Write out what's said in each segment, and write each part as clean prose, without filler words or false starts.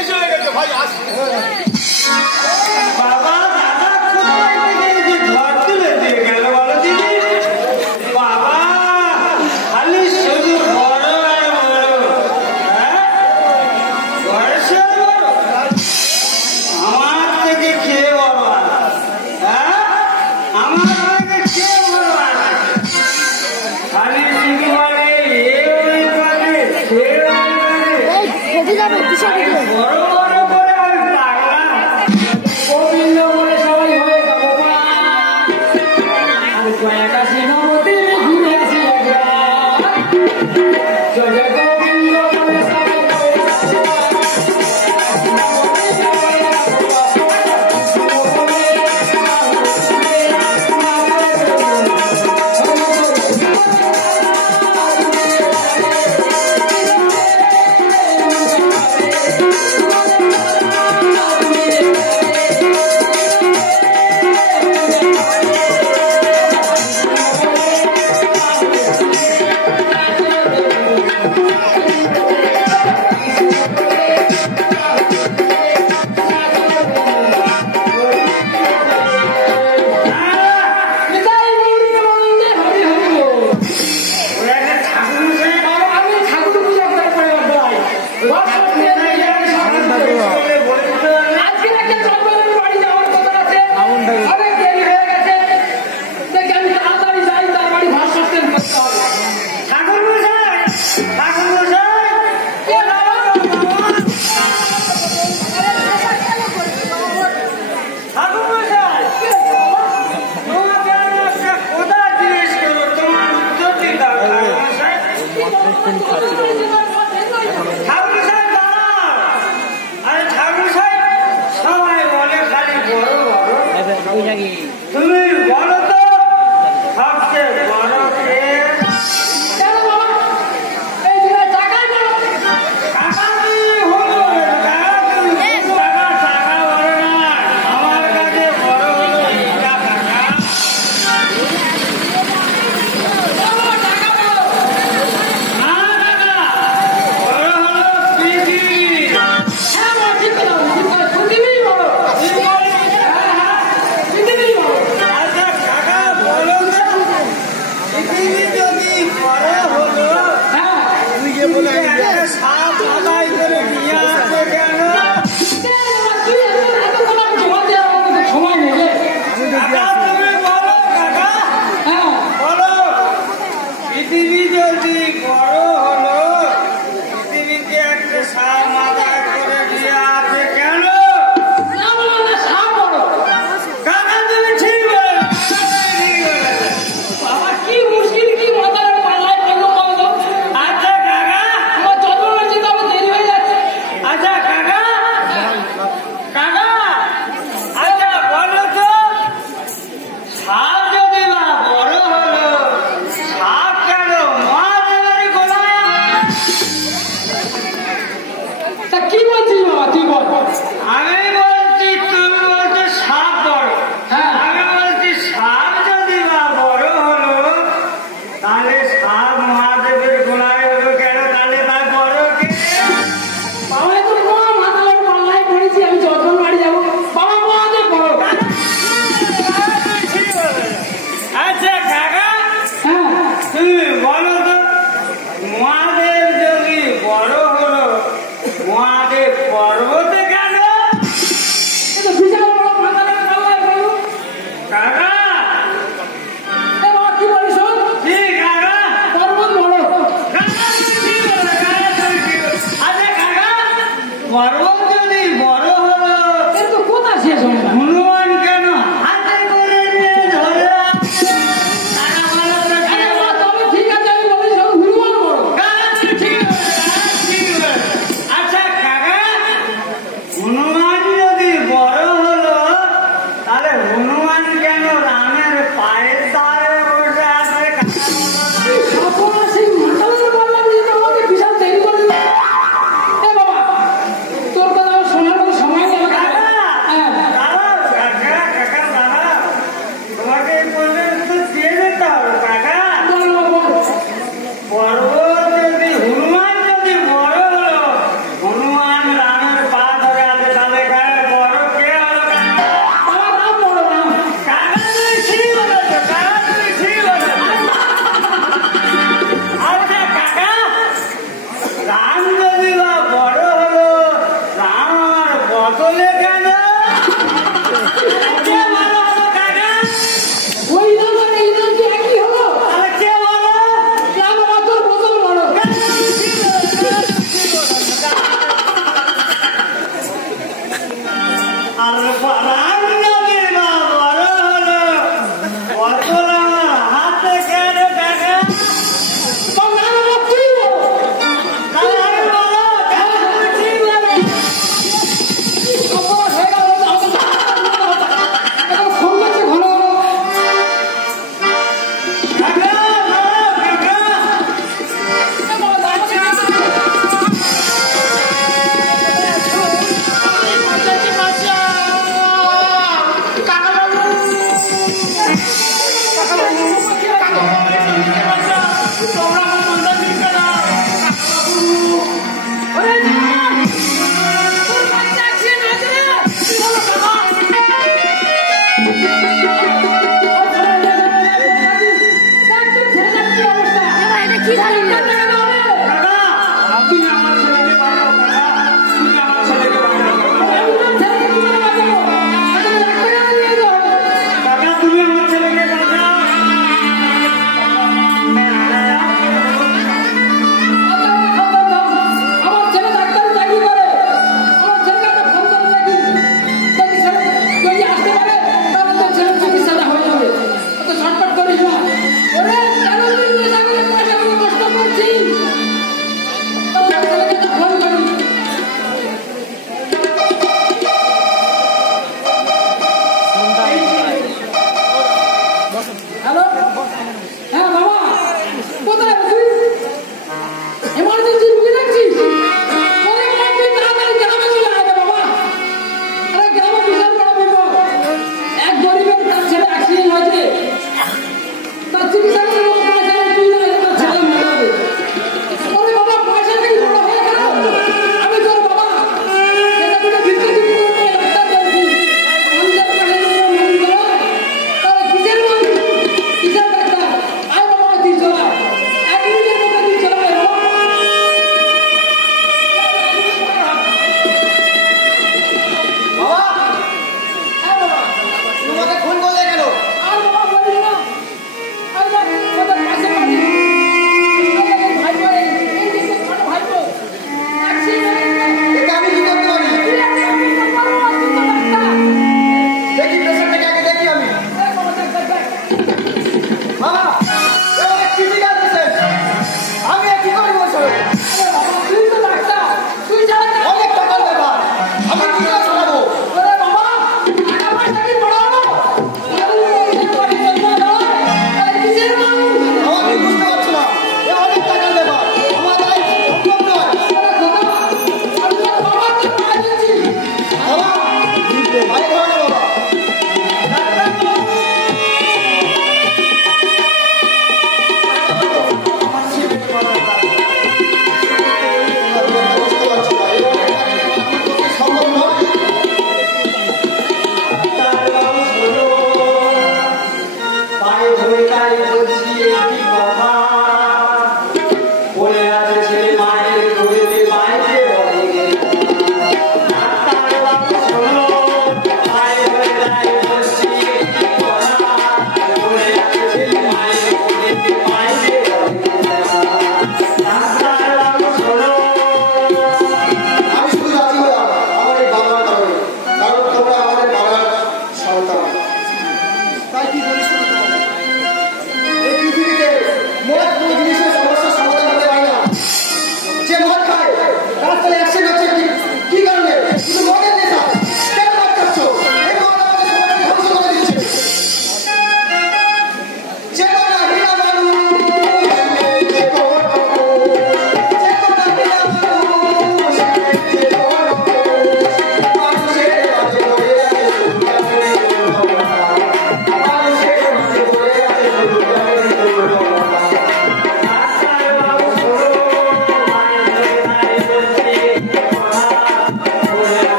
বেশি হয়ে গেছে ভাই আসি বাবা দাদা কোথায় থেকে ঘর তুলে দিয়ে গেল বলো দিদি বাবা খালি শুধু বড় আর বড় বয়সে বড় আমার থেকে খেয়ে বড় আমার থেকে খেয়ে বড় খালি শুধু বলে এ ওই বলে সে ওই বলে বড় বড় করে আমি পাগলা গোবিন্দ বলে সবাই হয়ে যাবো আমি কয়েকা সিনমতি ঘুরে আসি জয় জয় গোবিন্দ বলে সবাই তুমি বলো তো সবচেয়ে বড় কে আমার কাছে বড় হলো ইটা কাকা বড় হলো পৃথিবী আচ্ছা কাকা বলো না পৃথিবী যদি বড় হলো একটা সাপ আদায় করে নিয়ে আসবে কেন কাকা তুমি বলো কাকা বলো পৃথিবী যদি বড় হলো পৃথিবীতে একটা সাপ আদায় করে নিয়ে আসবে কেন কাকা তুমি ঠিক বলো আচ্ছা কাকা আচ্ছা কাকা কাকা আচ্ছা বলো তো সাপ যদি না বড় হলো সাপ কেন মহাদেবের গোলায় কি বলছিস বাবা তুই বল আমি বলছি তুমি বলছো সাপ বড় হ্যাঁ। আমি বলছি সাপ যদি না বড় হলো তাহলে সাপ মহাদেবের গোলায় হলো কেন তাহলে তার বড় কে বাবা এখন মাথায় পাল্লায় পড়েছি আমি যখন বাড়ি যাবো বাবা মহাদেব বড় আচ্ছা কাকা হ্যাঁ তুমি বলো তো মহাদেব যদি বড় হলো মহাদেব পর্বতে কেন এটা বিশাল বড় মাথায় পাল্লায় পড়লো কাকা বাবা কি বলিস ঠিক কাকা পর্বত বড় কাকা তুমি কি বলো কাকা তুমি কি বলো? আচ্ছা কাকা পর্বত যদি বড় হলো এর তো কোথা শেষ হবে না হনুমান কেন হাতে করে নিয়ে ধরে আসছে? কাকা বলো তো কি আরে বলো? বাবা, তবে ঠিক আছে আমি বলিস হনুমান বড় কাকা তুমি ঠিক বলো, কাকা ঠিক বলো। আচ্ছা কাকা হলে কেন কে ভালো হলো কাকা ওই দাম আর এই দাম কি একই হলো? তাহলে কে ভালো আমার তোর বোতল বড়। আর পারার নবীর মা বড় হলো কত হাতে কেন কাকা বাবা তুই বল। তাহলে আমি বলো কাকা তুমি ঠিক বলো বাবা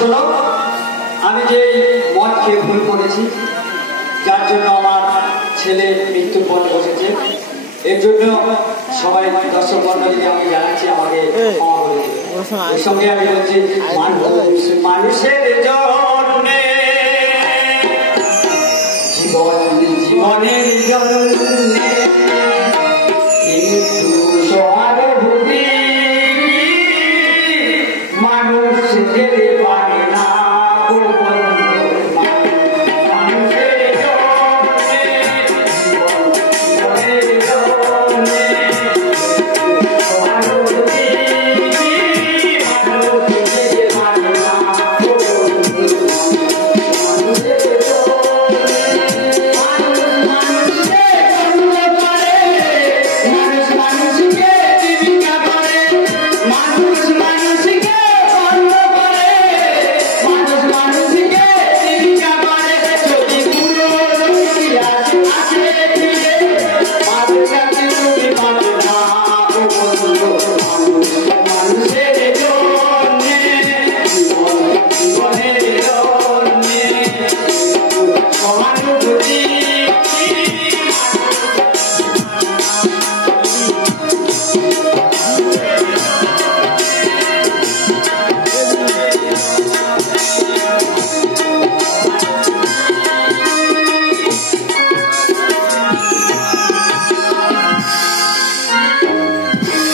শোনো, আমি যে মদ খেয়ে ভুল করেছি, যার জন্য আমার ছেলে মৃত্যুর পথে বসেছে, এর জন্য সবাই দর্শক মন্ডলীকে আমি জানাচ্ছি আমাকে ক্ষমা করে দেবে। এর সঙ্গে আমি বলছি মানুষের জন্যে জীবনের জন্যে কিন্তু সহানুভূতি মানুষ যেতে পারে না।